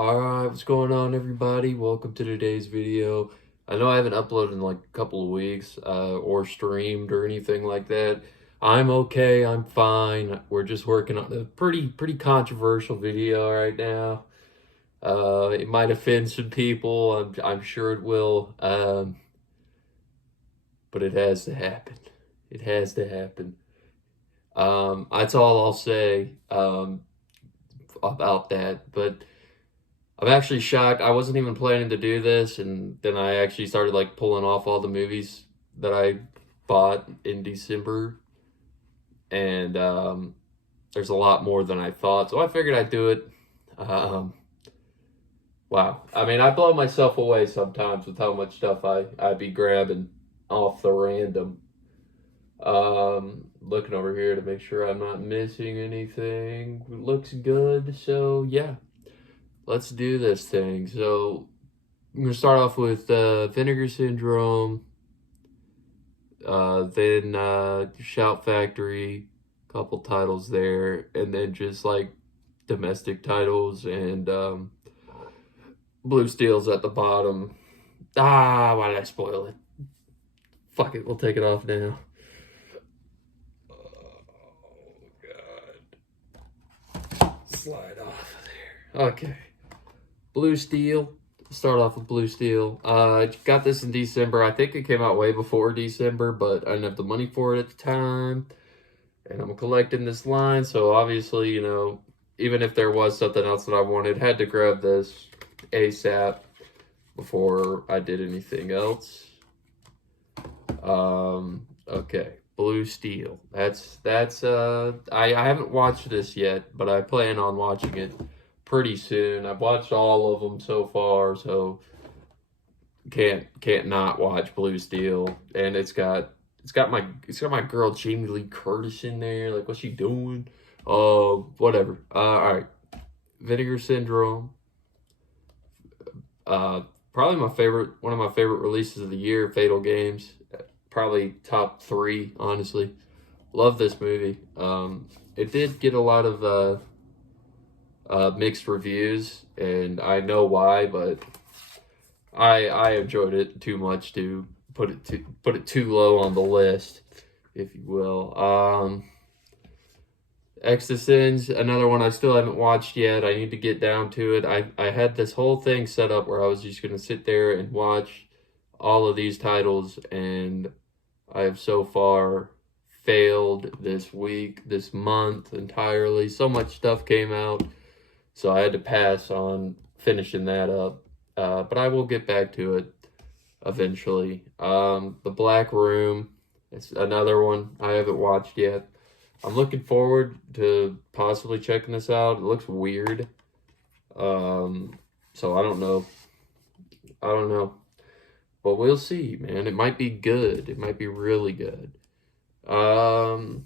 Alright, what's going on everybody? Welcome to today's video. I know I haven't uploaded in like a couple of weeks or streamed or anything like that. I'm okay, I'm fine. We're just working on a pretty controversial video right now. It might offend some people, I'm sure it will. But it has to happen. It has to happen. That's all I'll say about that. But I'm actually shocked. I wasn't even planning to do this, and then I actually started like pulling off all the movies that I bought in December, and there's a lot more than I thought. So I figured I'd do it. Um, wow. I mean, I blow myself away sometimes with how much stuff I be grabbing off the random. Looking over here to make sure I'm not missing anything. Looks good. So yeah. Let's do this thing. So I'm gonna start off with Vinegar Syndrome, then Shout Factory, couple titles there, and then just like domestic titles and Blue Steel's at the bottom. Why did I spoil it? Fuck it, we'll take it off now. Oh god. Slide off of there. Okay. Blue Steel. Start off with Blue Steel. Got this in December. I think it came out way before December, but I didn't have the money for it at the time. And I'm collecting this line, so obviously, you know, even if there was something else that I wanted, had to grab this ASAP before I did anything else. Okay. Blue Steel. I haven't watched this yet, but I plan on watching it pretty soon. I've watched all of them so far, so can't not watch Blue Steel. And it's got my girl Jamie Lee Curtis in there. Like, what's she doing? Whatever. All right. Vinegar Syndrome. Probably one of my favorite releases of the year. Fatal Games. Probably top 3, honestly. Love this movie. It did get a lot of mixed reviews, and I know why, but I enjoyed it too much to put it too low on the list, if you will. eXistenZ, another one I still haven't watched yet. I need to get down to it. I had this whole thing set up where I was just gonna sit there and watch all of these titles, and I have so far failed this week, this month entirely. So much stuff came out. So I had to pass on finishing that up. But I will get back to it eventually. The Black Room, it's another one I haven't watched yet. I'm looking forward to possibly checking this out. It looks weird. So I don't know. But we'll see, man. It might be good. It might be really good. Daryl.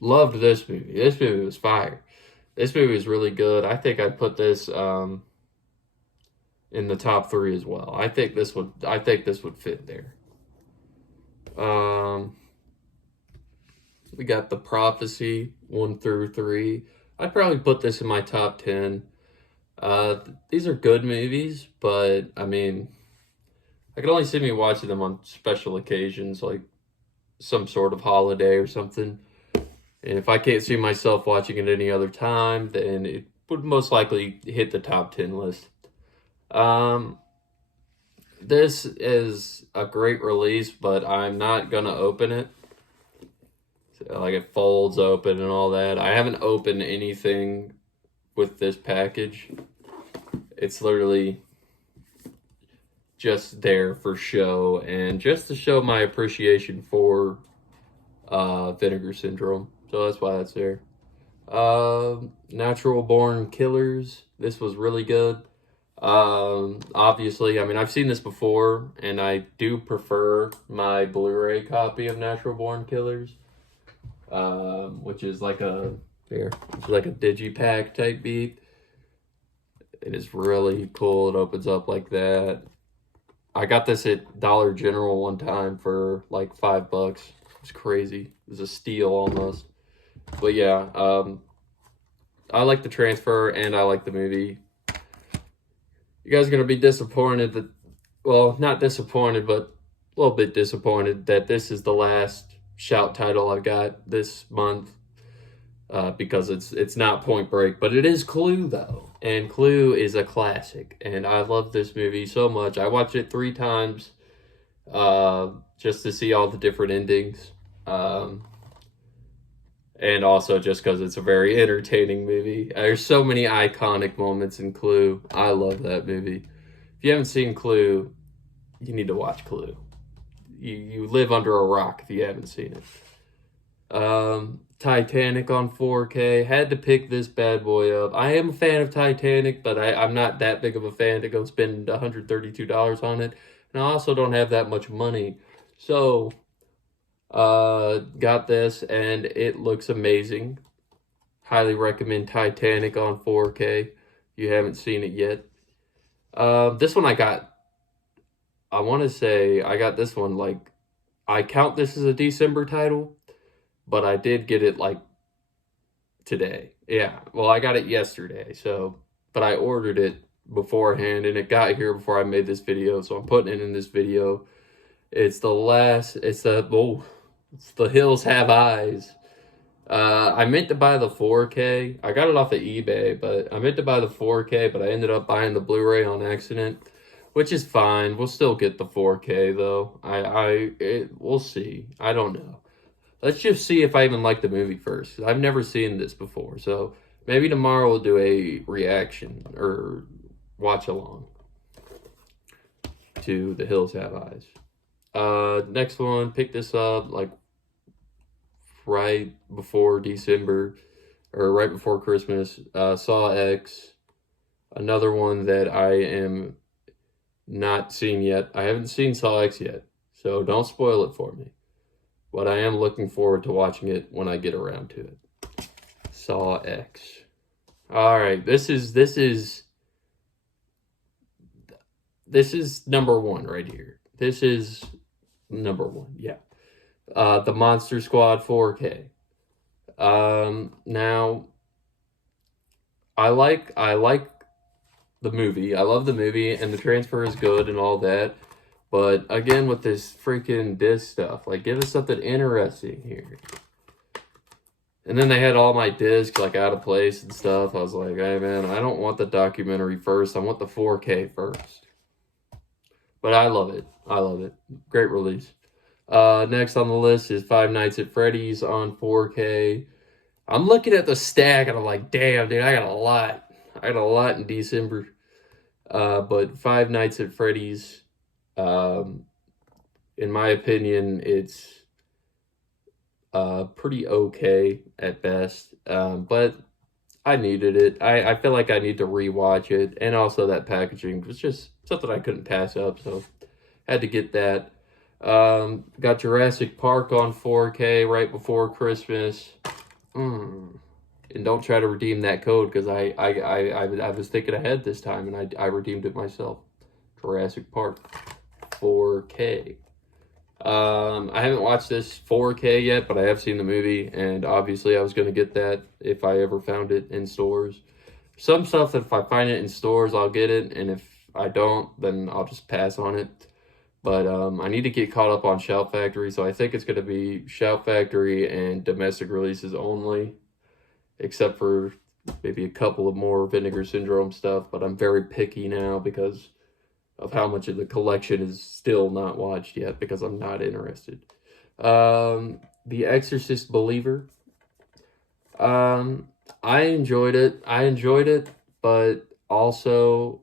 Loved this movie. This movie was fire. This movie is really good. I think I'd put this in the top 3 as well. I think this would fit there. We got The Prophecy 1 through 3. I'd probably put this in my top 10. These are good movies, but I mean, I could only see me watching them on special occasions, like some sort of holiday or something. And if I can't see myself watching it any other time, then it would most likely hit the top 10 list. This is a great release, but I'm not gonna open it. So, like, it folds open and all that. I haven't opened anything with this package. It's literally just there for show and just to show my appreciation for Vinegar Syndrome. So that's why that's there. Natural Born Killers. This was really good. Obviously, I mean, I've seen this before, and I do prefer my Blu-ray copy of Natural Born Killers, which is like a digipack type beat. It is really cool. It opens up like that. I got this at Dollar General one time for like $5. It's crazy. It was a steal almost. But yeah, I like the transfer and I like the movie. You guys are gonna be disappointed that, well, not disappointed, but a little bit disappointed that this is the last Shout title I've got this month, because it's not Point Break, but it is Clue though, and Clue is a classic, and I love this movie so much. I watched it 3 times, just to see all the different endings, and also just because it's a very entertaining movie. There's so many iconic moments in Clue. I love that movie. If you haven't seen Clue, you need to watch Clue. You live under a rock if you haven't seen it. Titanic on 4K. Had to pick this bad boy up. I am a fan of Titanic, but I'm not that big of a fan to go spend $132 on it. And I also don't have that much money. So, got this, and it looks amazing. Highly recommend Titanic on 4K. If you haven't seen it yet. This one I want to say I got this one, like, I count this as a December title, but I did get it, like, today. Yeah, well, I got it yesterday, so, but I ordered it beforehand, and it got here before I made this video, so I'm putting it in this video. It's the Hills Have Eyes. I meant to buy the 4K. I got it off of eBay, but I meant to buy the 4K, but I ended up buying the Blu-ray on accident, which is fine. We'll still get the 4K though. We'll see. I don't know. Let's just see if I even like the movie first. I've never seen this before, so maybe tomorrow we'll do a reaction or watch along to The Hills Have Eyes. Next one, pick this up like right before December, or right before Christmas. Saw X, another one that I am not seen yet. I haven't seen Saw X yet, so don't spoil it for me. But I am looking forward to watching it when I get around to it. Saw X. All right, this is number one right here. This is number one, yeah. The Monster Squad 4K. Now, I like the movie. I love the movie, and the transfer is good and all that. But again, with this freaking disc stuff, like, give us something interesting here. And then they had all my discs like out of place and stuff. I was like, hey man, I don't want the documentary first. I want the 4K first. But I love it. I love it. Great release. Next on the list is Five Nights at Freddy's on 4K. I'm looking at the stack and I'm like, damn, dude, I got a lot. I got a lot in December. But Five Nights at Freddy's, in my opinion, it's pretty okay at best. But I needed it. I feel like I need to rewatch it. And also that packaging was just something I couldn't pass up, so had to get that. Got Jurassic Park on 4K right before Christmas. And don't try to redeem that code, because I was thinking ahead this time, and I redeemed it myself. Jurassic Park 4K. I haven't watched this 4K yet, but I have seen the movie, and obviously I was going to get that if I ever found it in stores. Some stuff that if I find it in stores, I'll get it, and if I don't, then I'll just pass on it. But I need to get caught up on Shout Factory, so I think it's going to be Shout Factory and domestic releases only, except for maybe a couple of more Vinegar Syndrome stuff, but I'm very picky now because of how much of the collection is still not watched yet, because I'm not interested. The Exorcist Believer. I enjoyed it, but also,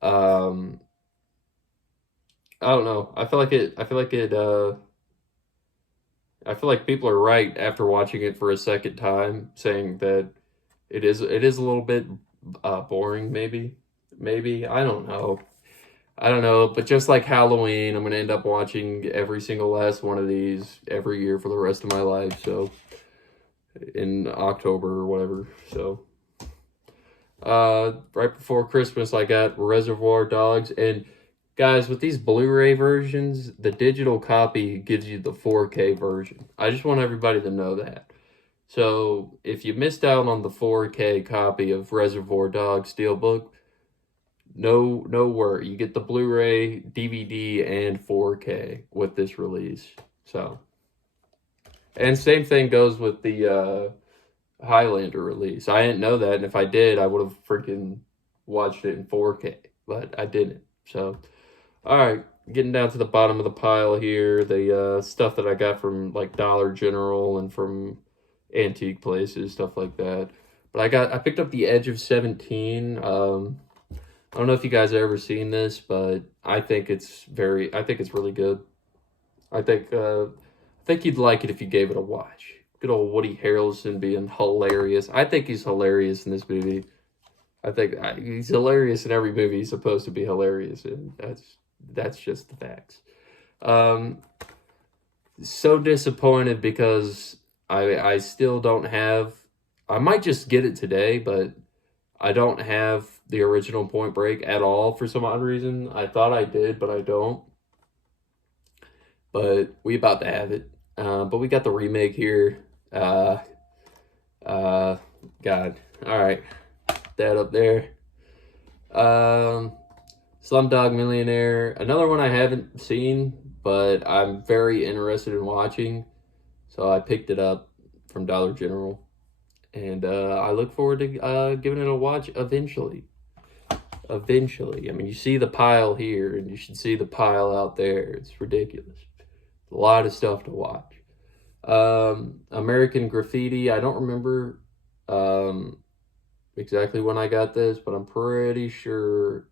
I don't know. I feel like people are right after watching it for a second time, saying that it is a little bit boring, maybe. I don't know. But just like Halloween, I'm going to end up watching every single last one of these every year for the rest of my life, so in October or whatever. So right before Christmas, I got Reservoir Dogs, and guys, with these Blu-ray versions, the digital copy gives you the 4K version. I just want everybody to know that. So if you missed out on the 4K copy of Reservoir Dogs Steelbook, no worry. You get the Blu-ray, DVD, and 4K with this release. So, and same thing goes with the Highlander release. I didn't know that, and if I did, I would have freaking watched it in 4K, but I didn't. So, all right, getting down to the bottom of the pile here, the stuff that I got from like Dollar General and from antique places, stuff like that. But I picked up The Edge of 17. I don't know if you guys have ever seen this, but I think it's really good. I think you'd like it if you gave it a watch. Good old Woody Harrelson being hilarious. I think he's hilarious in this movie. I think he's hilarious in every movie he's supposed to be hilarious in. That's just the facts. So disappointed because I still don't have. I might just get it today, but I don't have the original Point Break at all for some odd reason. I thought I did, but I don't. But we about to have it. But we got the remake here. God. All right. That up there. Slumdog Millionaire. Another one I haven't seen, but I'm very interested in watching. So I picked it up from Dollar General. And I look forward to giving it a watch eventually. Eventually. I mean, you see the pile here, and you should see the pile out there. It's ridiculous. A lot of stuff to watch. American Graffiti. I don't remember exactly when I got this, but I'm pretty sure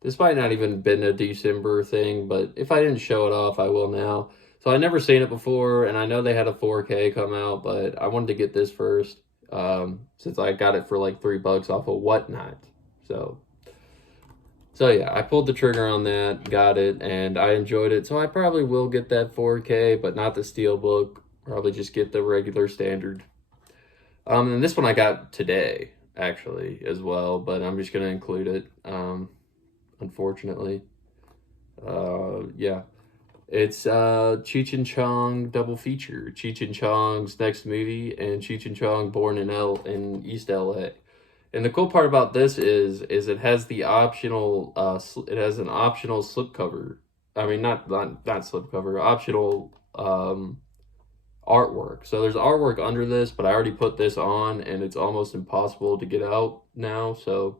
this might not even been a December thing, but if I didn't show it off, I will now. So I never seen it before, and I know they had a 4K come out, but I wanted to get this first since I got it for like $3 off of Whatnot. So yeah, I pulled the trigger on that, got it, and I enjoyed it. So I probably will get that 4K, but not the Steelbook. Probably just get the regular standard. And this one I got today, actually, as well, but I'm just going to include it, unfortunately. Yeah. It's Cheech and Chong double feature. Cheech and Chong's next movie and Cheech and Chong Born in East LA. And the cool part about this is it has the optional it has an optional slipcover. I mean not slipcover, optional artwork. So there's artwork under this, but I already put this on and it's almost impossible to get out now. So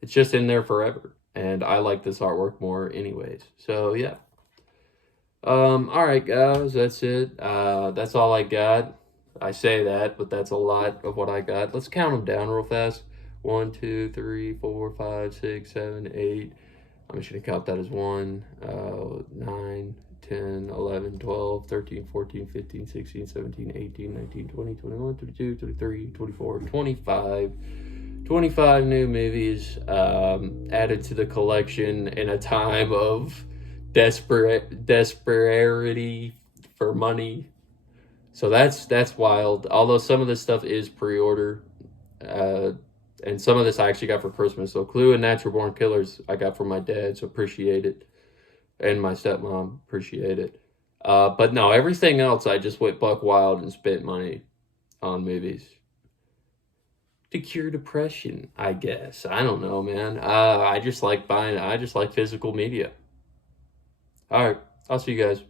it's just in there forever. And I like this artwork more anyways. So yeah. All right, guys, that's it. That's all I got. I say that, but that's a lot of what I got. Let's count them down real fast. 1, 2, 3, 4, 5, 6, 7, 8. I'm just gonna count that as 1, 9, 10, 11, 12, 13, 14, 15, 16, 17, 18, 19, 20, 21, 22, 23, 24, 25. 25 new movies added to the collection in a time of desperation for money. So that's wild. Although some of this stuff is pre-order, and some of this I actually got for Christmas. So Clue and Natural Born Killers I got from my dad, so appreciate it, and my stepmom, appreciate it. But no, everything else I just went buck wild and spent money on movies to cure depression, I guess. I don't know, man. I just like buying. I just like physical media. All right, I'll see you guys.